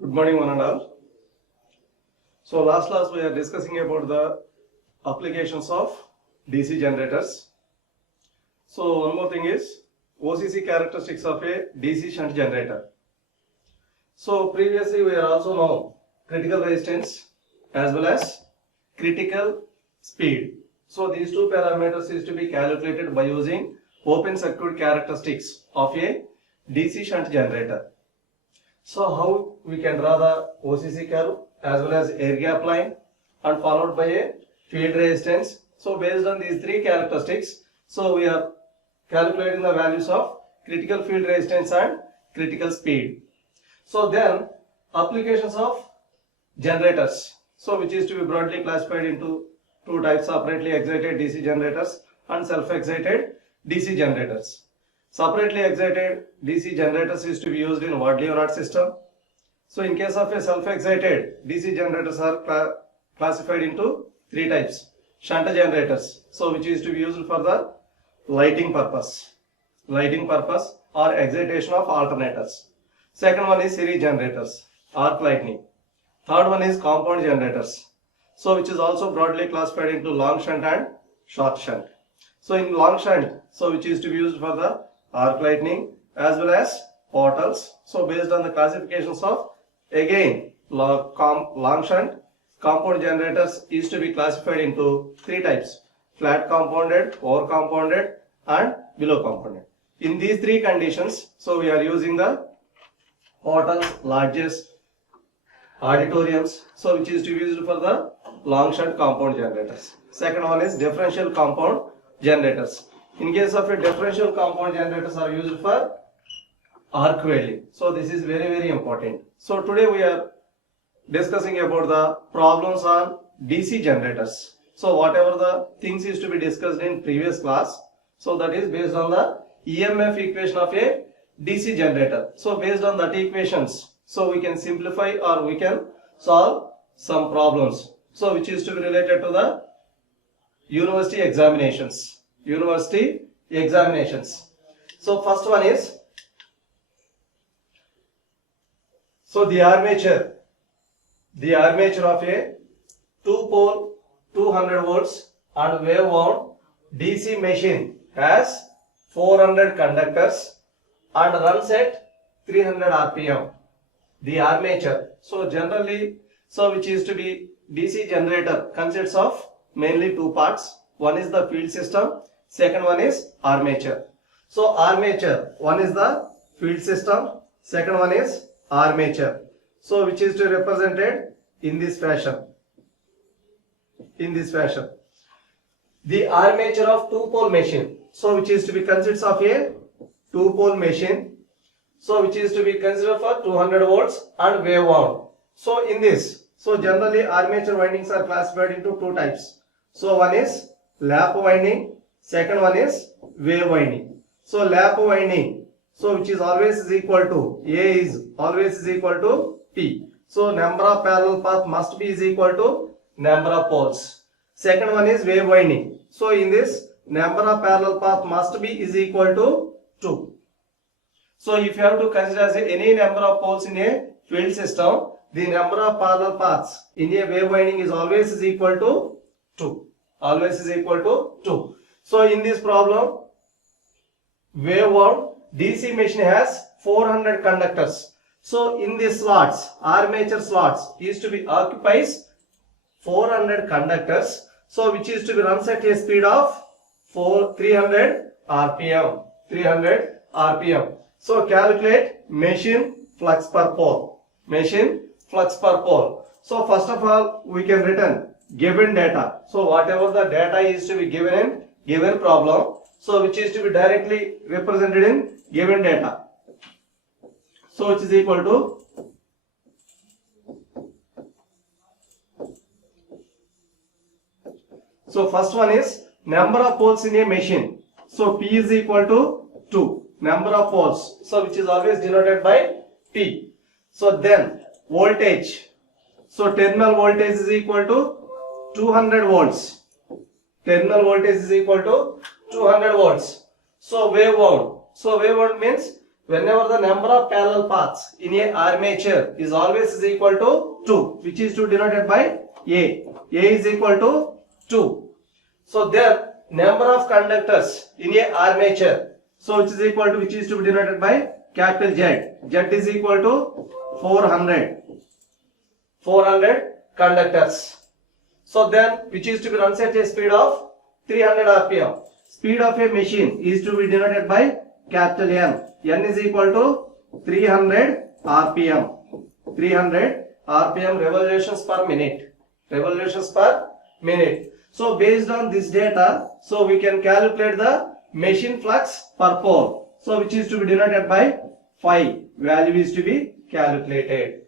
Good morning, one and all. So last class we are discussing about the applications of DC generators. So one more thing is OCC characteristics of a DC shunt generator. So previously we are also know critical resistance as well as critical speed. So these two parameters is to be calculated by using open circuit characteristics of a DC shunt generator. So how we can draw the OCC curve as well as air gap line and followed by a field resistance. So based on these three characteristics, so we are calculating the values of critical field resistance and critical speed. So then applications of generators, so which is to be broadly classified into two types: separately excited DC generators and self-excited DC generators. Separately excited DC generators is to be used in Wadley or rod system. So in case of a self-excited, DC generators are classified into three types: shunt generators, so which is to be used for the lighting purpose or excitation of alternators. Second one is series generators, arc lighting. Third one is compound generators, so which is also broadly classified into long shunt and short shunt. So in long shunt, so which is to be used for the arc lighting as well as portals. So based on the classifications of again long shunt, compound generators is to be classified into three types: flat compounded, over compounded and below compounded. In these three conditions, so we are using the portals, lodges, auditoriums, so which is to be used for the long shunt compound generators. Second one is differential compound generators. In case of a differential compound generators are used for arc welding. So this is very important. So today we are discussing about the problems on DC generators. So whatever the things is to be discussed in previous class, so that is based on the EMF equation of a DC generator. So based on that equations, so we can simplify or we can solve some problems, so which is to be related to the university examinations. So first one is, so the armature of a 2-pole 200 volts and wave wound DC machine has 400 conductors and runs at 300 rpm. The armature, so generally, so which is to be DC generator consists of mainly two parts. One is the field system, second one is armature. So armature, one is the field system, second one is armature, so which is to be represented in this fashion. The armature of two-pole machine, so which is to be consists of a two-pole machine, so which is to be considered for 200 volts and wave wound. So in this, so generally armature windings are classified into two types. So one is lap winding, second one is wave winding. So lap winding, so which is always is equal to A is always is equal to P. So number of parallel path must be is equal to number of poles. Second one is wave winding. So in this, number of parallel path must be is equal to 2. So if you have to consider as any number of poles in a field system, the number of parallel paths in a wave winding is always is equal to 2. So in this problem, wave wound DC machine has 400 conductors. So in these slots, armature slots is to be occupies 400 conductors, so which is to be runs at a speed of 300 rpm. So calculate machine flux per pole. So first of all, we can return given data. So whatever the data is to be given in given problem, so which is to be directly represented in given data. So which is equal to so first one is number of poles in a machine. So P is equal to 2. Number of poles, so which is always denoted by P. So then voltage, so terminal voltage is equal to 200 volts. So wave wound, means whenever the number of parallel paths in a armature is always is equal to 2, which is to denoted by A. A is equal to 2. So there number of conductors in a armature, so which is equal to, which is to be denoted by capital Z. Z is equal to 400 conductors. So then which is to be runs at a speed of 300 rpm. Speed of a machine is to be denoted by capital N. N is equal to 300 rpm. 300 rpm revolutions per minute. Revolutions per minute. So based on this data, so we can calculate the machine flux per pole. So which is to be denoted by phi value is to be calculated.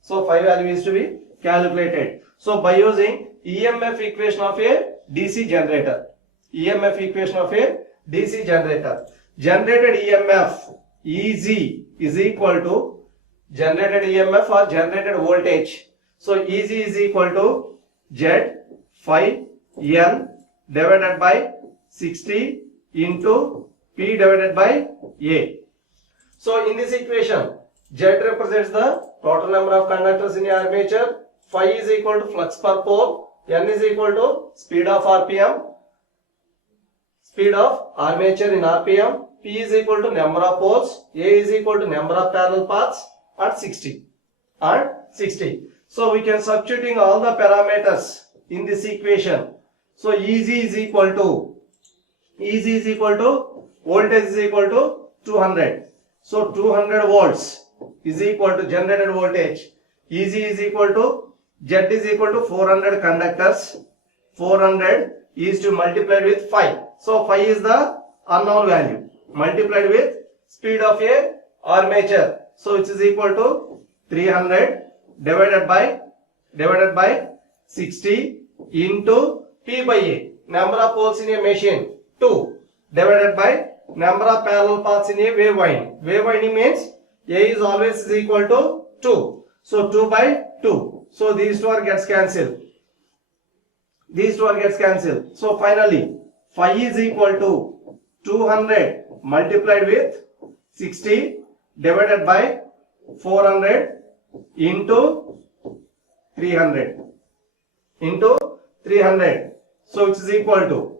So phi value is to be calculated. So by using EMF equation of a DC generator. EMF equation of a DC generator. Generated EMF EZ is equal to generated EMF or generated voltage. So EZ is equal to Z phi N divided by 60 into P divided by A. So in this equation, Z represents the total number of conductors in the armature, phi is equal to flux per pole, N is equal to speed of RPM, speed of armature in RPM, P is equal to number of poles, A is equal to number of parallel paths and 60. So we can substituting all the parameters in this equation. So EZ is equal to voltage is equal to 200. So 200 volts is equal to generated voltage. EZ is equal to Z is equal to 400 conductors. 400 is to multiplied with phi. So phi is the unknown value multiplied with speed of a armature. So which is equal to 300 divided by 60 into P by A, number of poles in a machine 2 divided by number of parallel paths in a wave winding. Wave winding means A is always is equal to 2. So 2 by 2. So these two are gets cancelled. So finally phi is equal to 200 multiplied with 60 divided by 400 into 300. So which is equal to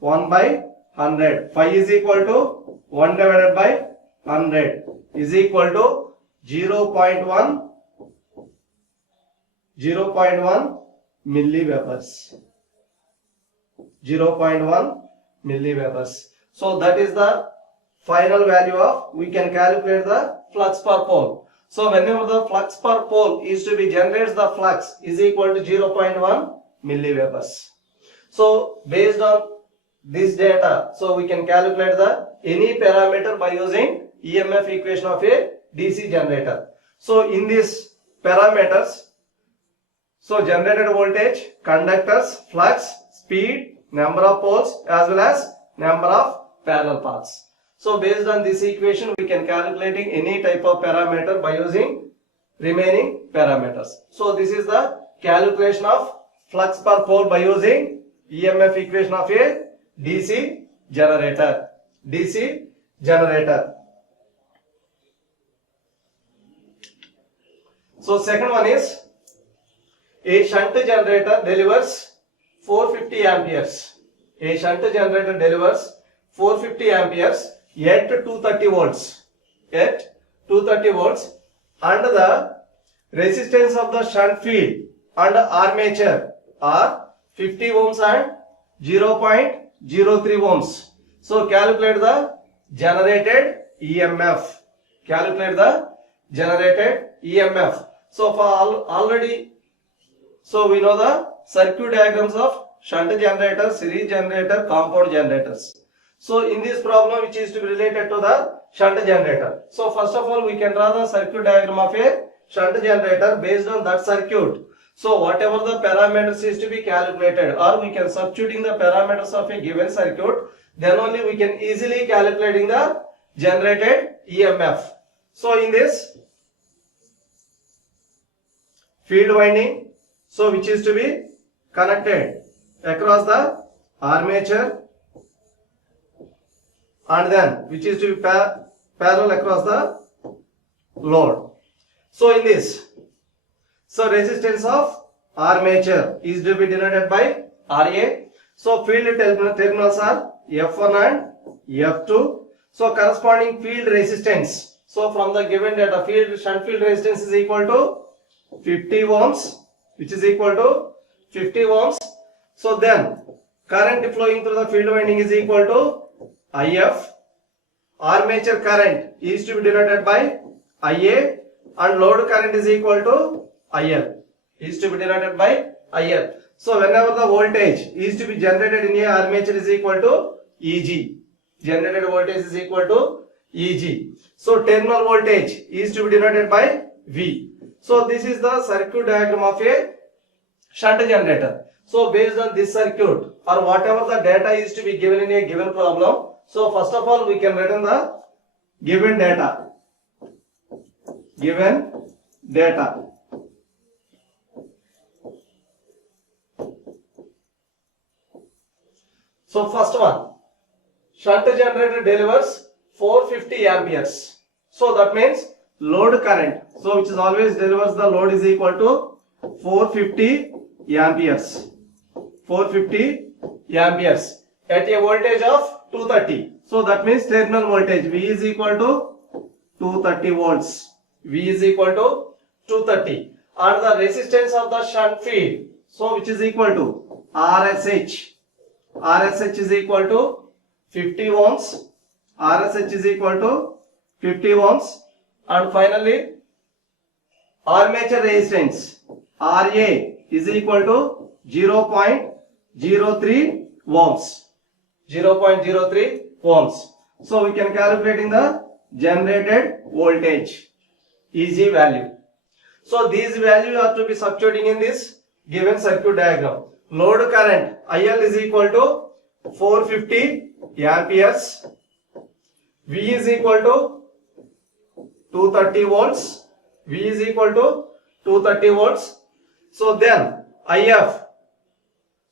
1 by 100. Phi is equal to 1 divided by 100 is equal to 0.1 millivapors. 0.1 millivapors. So that is the final value of, we can calculate the flux per pole. So whenever the flux per pole is to be generates, the flux is equal to 0.1 millivapors. So based on this data, so we can calculate the any parameter by using EMF equation of a DC generator. So in these parameters, so generated voltage, conductors, flux, speed, number of poles as well as number of parallel paths. So based on this equation, we can calculating any type of parameter by using remaining parameters. So this is the calculation of flux per pole by using EMF equation of a DC generator. So second one is, a shunt generator delivers 450 amperes. A shunt generator delivers 450 amperes at 230 volts. And the resistance of the shunt field and armature are 50 ohms and 0.03 ohms. So calculate the generated EMF. So for already, so we know the circuit diagrams of shunt generator, series generator, compound generators. So in this problem, which is to be related to the shunt generator. So first of all, we can draw the circuit diagram of a shunt generator based on that circuit. So whatever the parameters is to be calculated, or we can substituting the parameters of a given circuit, then only we can easily calculating the generated EMF. So in this field winding, so which is to be connected across the armature and then which is to be parallel across the load. So in this, so resistance of armature is to be denoted by Ra. So field terminals are F1 and F2. So corresponding field resistance. So from the given data, shunt field resistance is equal to 50 ohms, which is equal to 50 ohms. So then current flowing through the field winding is equal to If. Armature current is to be denoted by Ia, and load current is equal to IL, is to be denoted by IL. So whenever the voltage is to be generated in a armature is equal to Eg. Generated voltage is equal to Eg. So terminal voltage is to be denoted by V. So this is the circuit diagram of a shunt generator. So based on this circuit or whatever the data is to be given in a given problem, so first of all we can write in the given data. Given data. So first one, shunt generator delivers 450 amperes. So that means load current, so which is always delivers the load is equal to 450 amperes. 450 amperes at a voltage of 230. So that means terminal voltage V is equal to 230 volts. V is equal to 230. And the resistance of the shunt field, so which is equal to RSH. RSH is equal to 50 ohms. RSH is equal to 50 ohms. And finally, armature resistance RA is equal to 0.03 ohms. 0.03 ohms. So we can calculate in the generated voltage Eg value. So these values are to be substituting in this given circuit diagram. Load current IL is equal to 450 amperes. V is equal to 230 volts. V is equal to 230 volts. So then IF.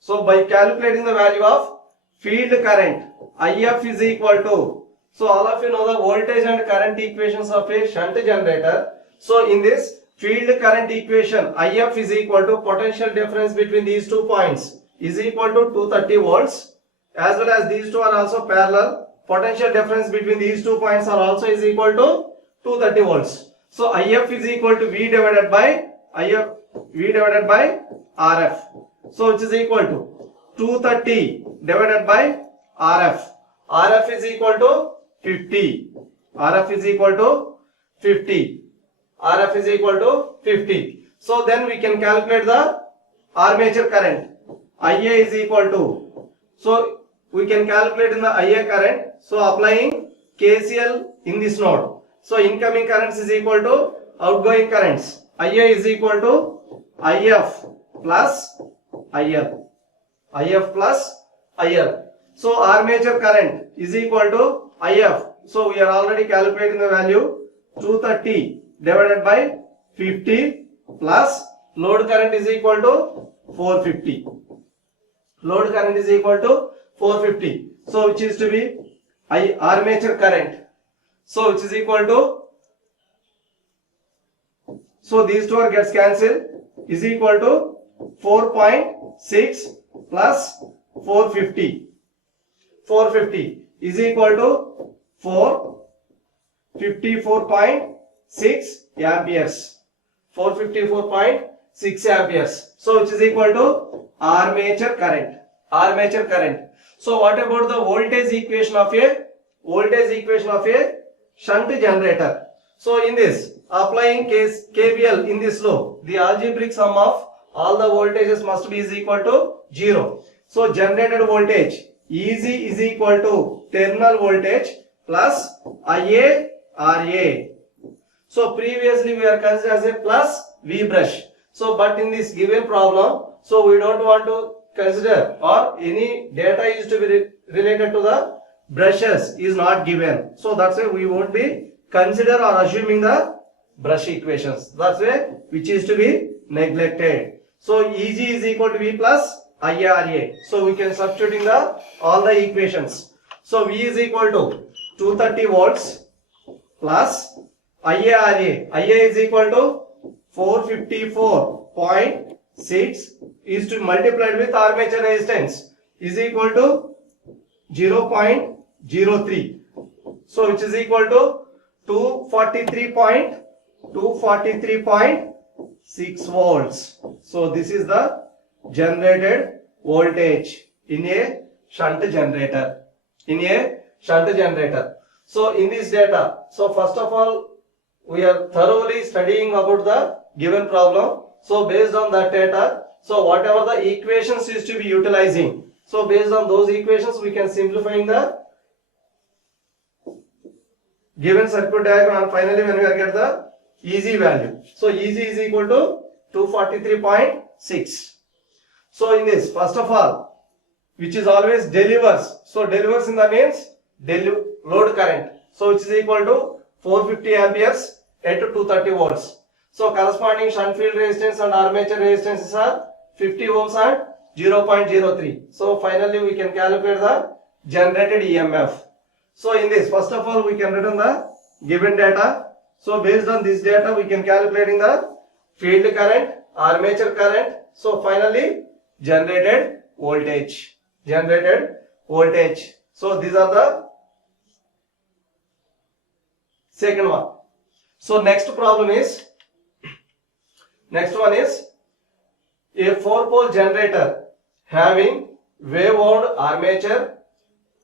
So by calculating the value of field current, IF is equal to, so all of you know the voltage and current equations of a shunt generator. So in this field current equation, IF is equal to potential difference between these 2 points is equal to 230 volts, as well as these two are also parallel. Potential difference between these 2 points are also is equal to 230 volts. So IF is equal to V divided by RF. So which is equal to 230 divided by RF. RF is equal to 50. RF is equal to 50. RF is equal to 50. So then we can calculate the armature current. IA is equal to, so we can calculate in the IA current. So applying KCL in this node. So incoming currents is equal to outgoing currents. IA is equal to IF plus IL. IF plus IL. So armature current is equal to IF. So we are already calculating the value 230 divided by 50 plus load current is equal to 450. Load current is equal to 450. So which is to be armature current. So which is equal to, so these two are gets cancelled, is equal to 4.6 plus 450. 450 is equal to 454.6 amperes. 454.6 amperes. So which is equal to armature current. Armature current. So what about the voltage equation of a shunt generator? So in this, applying KVL in this loop, the algebraic sum of all the voltages must be is equal to 0. So generated voltage Eg is equal to terminal voltage plus IA RA. So previously we are considered as a plus V brush. So but in this given problem, so we don't want to consider or any data is to be related to the brushes is not given. So that's why we won't be consider or assuming the brush equations. That's why which is to be neglected. So Eg is equal to V plus IRA. So we can substitute in the all the equations. So V is equal to 230 volts plus IARA. IA is equal to 454.6 is to multiplied with armature resistance is equal to 0.03. So which is equal to 243.6 volts. So this is the generated voltage in a shunt generator. So in this data, so first of all, we are thoroughly studying about the given problem. So based on that data, so whatever the equations is to be utilizing, so based on those equations we can simplify the given circuit diagram, and finally when we get the EZ value, so EZ is equal to 243.6. so in this, first of all, which is always delivers, so delivers in the means load current, so which is equal to 450 amperes at 230 volts. So corresponding shunt field resistance and armature resistances are 50 ohms and 0.03. so finally we can calculate the generated EMF. So in this, first of all, we can written the given data. So based on this data, we can calculating the field current, armature current. So finally, generated voltage. So these are the second one. So next one is a 4-pole generator having wave-wound armature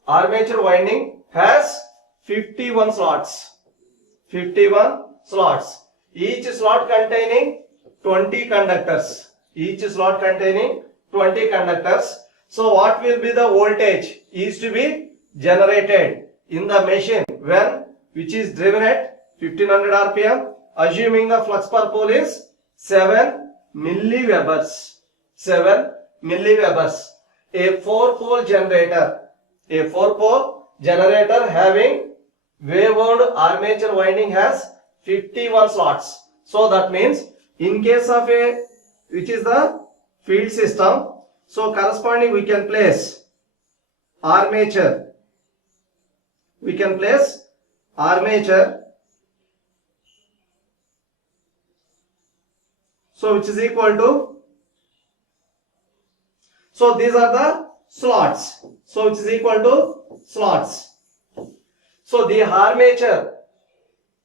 winding has 51 slots. Each slot containing 20 conductors. So what will be the voltage is to be generated in the machine when which is driven at 1500 rpm, assuming the flux per pole is 7 milliwebers. A 4-pole generator having wave-wound armature winding has 51 slots. So that means in case of a which is the field system, so corresponding we can place armature. So which is equal to, so these are the slots. So which is equal to slots. So the armature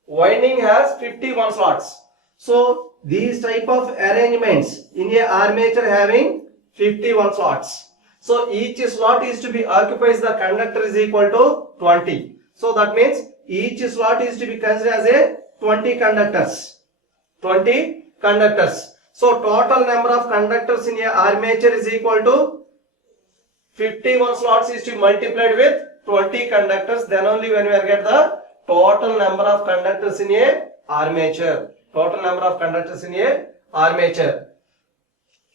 winding has 51 slots. So these type of arrangements in a armature having 51 slots. So each slot is to be occupies the conductor is equal to 20. So that means each slot is to be considered as a 20 conductors. So total number of conductors in a armature is equal to 51 slots is to be multiplied with 20 conductors. Then only when we get the total number of conductors in a armature.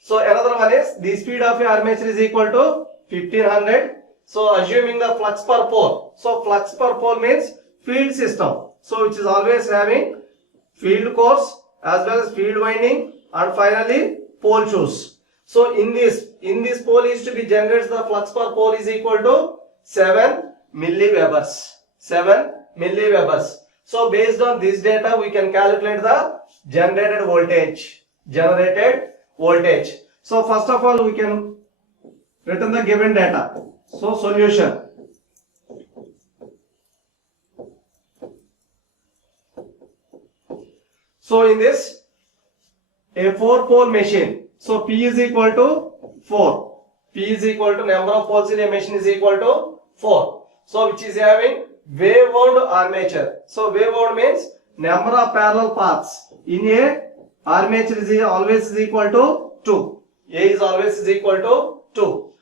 So another one is the speed of a armature is equal to 1500. So assuming the flux per pole. So flux per pole means field system. So which is always having field course as well as field winding and finally pole shoes. So in this pole is to be generated, the flux per pole is equal to 7 milliwebers. So based on this data we can calculate the generated voltage. So first of all we can written the given data. So solution. So in this a 4-pole machine. So P is equal to 4. P is equal to number of poles in a machine is equal to 4. So which is having wave-wound armature. So wave-wound means number of parallel paths in a armature is always equal to 2. A is always equal to 2.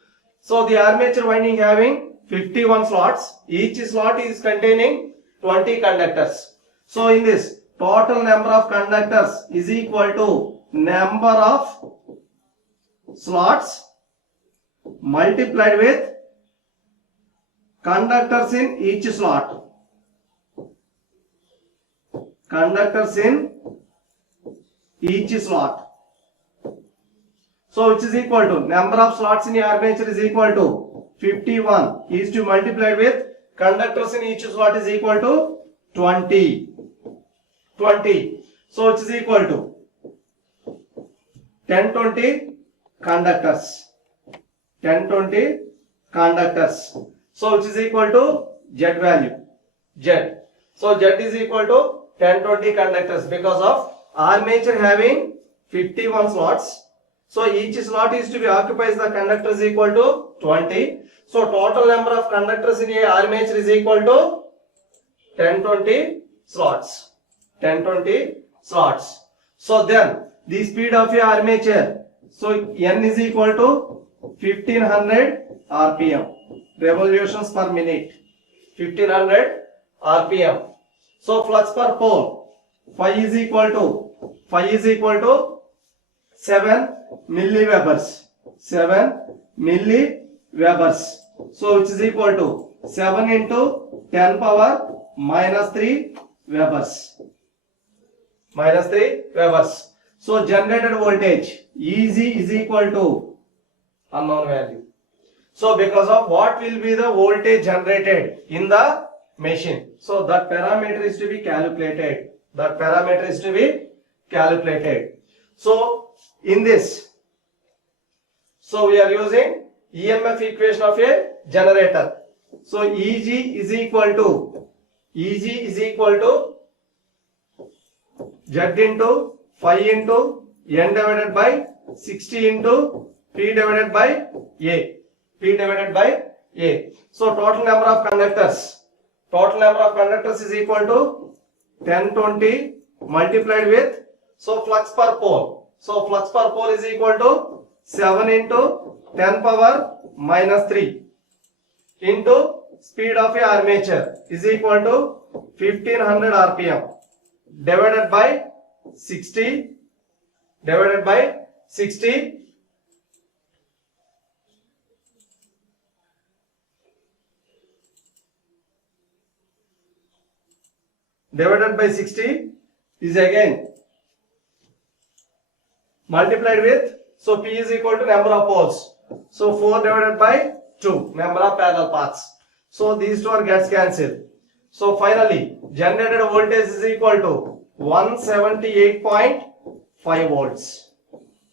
So the armature winding having 51 slots. Each slot is containing 20 conductors. So in this total number of conductors is equal to number of slots multiplied with conductors in each slot. So which is equal to number of slots in the armature is equal to 51 is to multiplied with conductors in each slot is equal to 20. So which is equal to 1020 conductors. So which is equal to Z value. So Z is equal to 1020 conductors because of armature having 51 slots. So each slot is to be occupies the conductors equal to 20. So total number of conductors in a armature is equal to 1020 slots. So then the speed of a armature. So N is equal to 1500 RPM. Revolutions per minute. 1500 RPM. So flux per pole. Phi is equal to 7 milliwebers. So which is equal to 7 into 10 power minus 3 webers. So generated voltage EG is equal to unknown value. So because of what will be the voltage generated in the machine. So that parameter is to be calculated. So in this, so we are using EMF equation of a generator. So EG is equal to Z into phi into N divided by 60 into P divided by A. So total number of conductors is equal to 1020 multiplied with, so flux per pole. So flux per pole is equal to 7 into 10 power minus 3 into speed of a armature is equal to 1500 RPM divided by 60 divided by 60 is again multiplied with, so P is equal to number of poles. So 4 divided by 2 number of parallel paths. So these two are gets cancelled. So finally generated voltage is equal to 178.5 volts.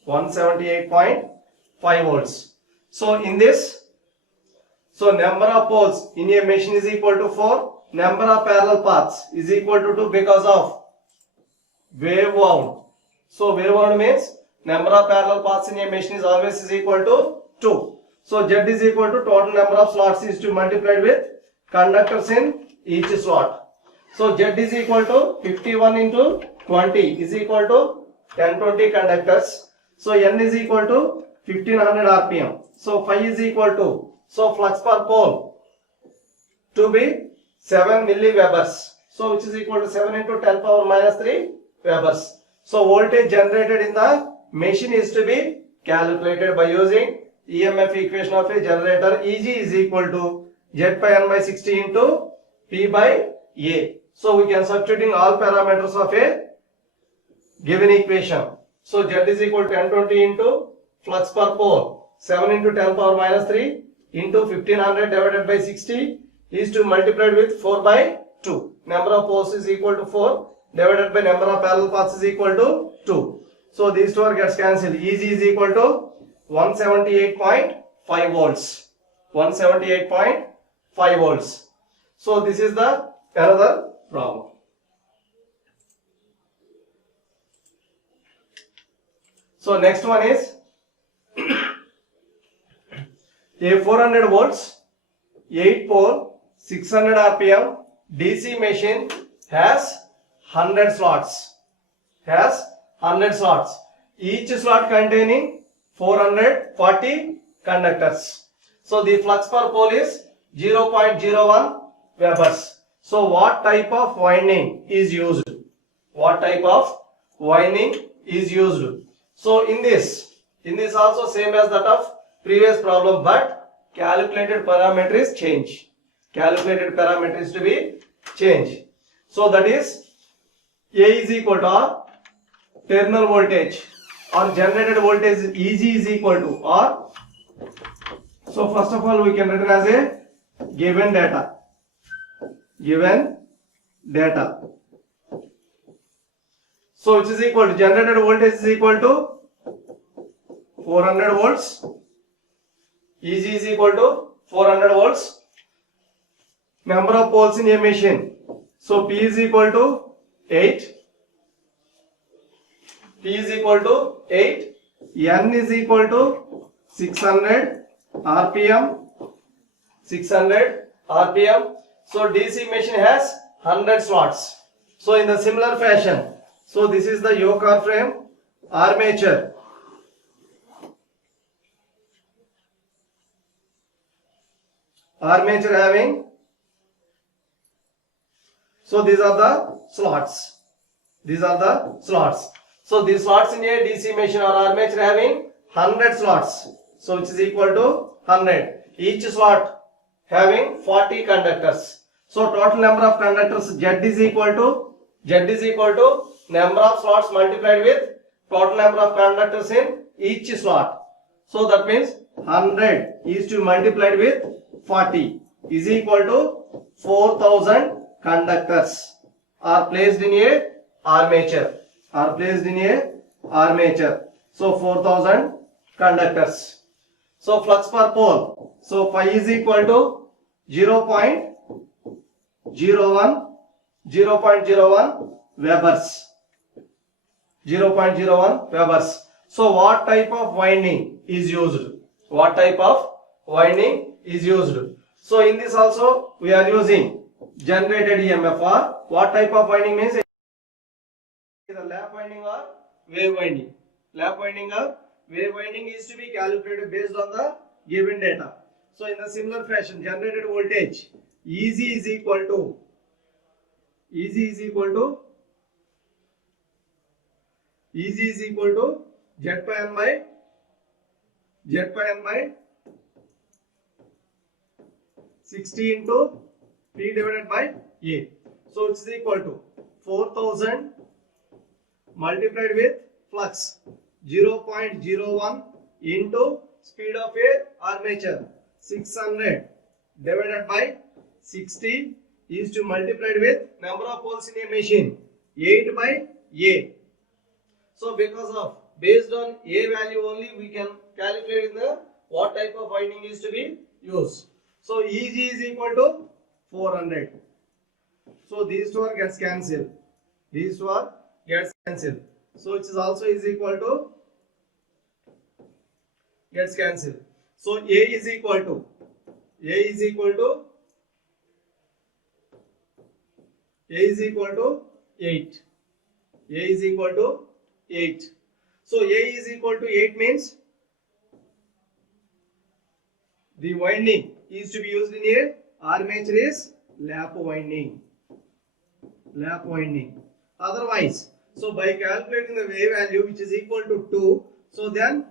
178.5 volts. So in this, so number of poles in a machine is equal to 4. Number of parallel paths is equal to 2 because of wave wound. So wave wound means number of parallel paths in a machine is always is equal to 2. So Z is equal to total number of slots is to multiplied with conductors in each slot. So Z is equal to 51 into 20 is equal to 1020 conductors. So N is equal to 1500 RPM. So phi is equal to, so flux per pole to be 7 milliwebers. So which is equal to 7 into 10 power minus 3 webers. So voltage generated in the machine is to be calculated by using EMF equation of a generator. EG is equal to Z by N by 60 into P by A. So we can substituting all parameters of a given equation. So Z is equal to 1020 into flux per pole 7 into 10 power minus 3 into 1500 divided by 60 is to multiplied with 4 by 2. Number of poles is equal to 4 divided by number of parallel paths is equal to 2. So these two are gets cancelled. EG is equal to 178.5 volts. 178.5 volts. So this is the another problem. So next one is a 400 volts 8 pole 600 RPM DC machine has 100 slots. Each slot containing 440 conductors. So the flux per pole is 0.01 webers. So what type of winding is used? So in this also same as that of previous problem, but calculated parameter is change. Calculated parameter is to be changed. So that is A is equal to R, terminal voltage or generated voltage EG is equal to R. So first of all we can written as a given data. given data. So which is equal to generated voltage is equal to 400 volts. EG is equal to 400 volts. Number of poles in a machine. So P is equal to 8. P is equal to 8. N is equal to 600 RPM. 600 RPM. So DC machine has 100 slots. So in the similar fashion, so this is the yoke or frame, armature. Armature having, so these are the slots. These are the slots. So these slots in a DC machine or armature having 100 slots. So which is equal to 100. Each slot having 40 conductors. So total number of conductors Z is equal to number of slots multiplied with total number of conductors in each slot. So that means 100 is to multiplied with 40 is equal to 4000 conductors are placed in a armature. So 4000 conductors. So flux per pole. So phi is equal to 0.01 Webers. 0.01 Webers. So what type of winding is used? So in this also we are using generated EMF, or what type of winding means the lap winding or wave winding. Lap winding or wave winding is to be calculated based on the given data. So in the similar fashion, generated voltage EG is equal to Z pi n by 60 into P divided by A. So it's equal to 4000 multiplied with flux 0.01 into speed of a armature 600 divided by 60 is to multiplied with number of poles in a machine 8 by A. So because of based on A value only we can calculate the what type of winding is to be used. So EG is equal to 400. So these two are gets cancelled. So it is also is equal to gets cancelled. So A is equal to 8. So A is equal to 8 means the winding is to be used in a armature is lap winding. Otherwise, so by calculating the wave value which is equal to 2, so then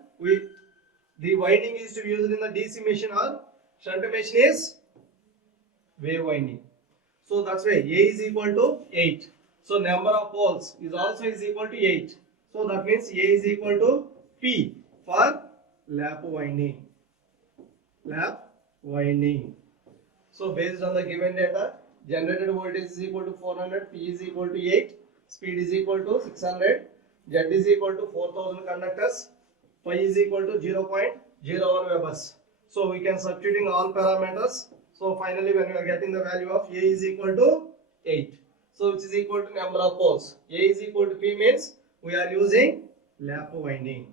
the winding is to be used in the DC machine or shunt machine is wave winding. So that's why A is equal to 8. So number of poles is also is equal to 8. So that means A is equal to P for lap winding. So based on the given data, generated voltage is equal to 400, P is equal to 8, speed is equal to 600, Z is equal to 4000 conductors, phi is equal to 0.01 Webers. So we can substituting all parameters. So finally when we are getting the value of A is equal to 8. So which is equal to number of poles. A is equal to P means we are using lap winding.